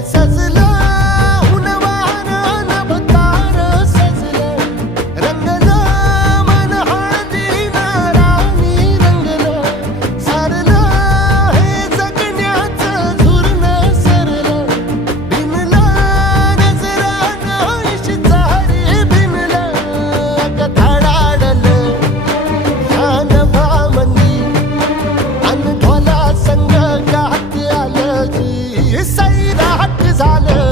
सजलं हुनवार नभतार सजलं रंगलं मन हळदीनं राणी रंगलं सारलं हे जगण्याचं झुरणं सरलं भिनलं नजरानं इश्तारी भिनलं अगं धडाडलं ह्या नभामंदी अन ढोला संग गात आलं जी सैराट झालं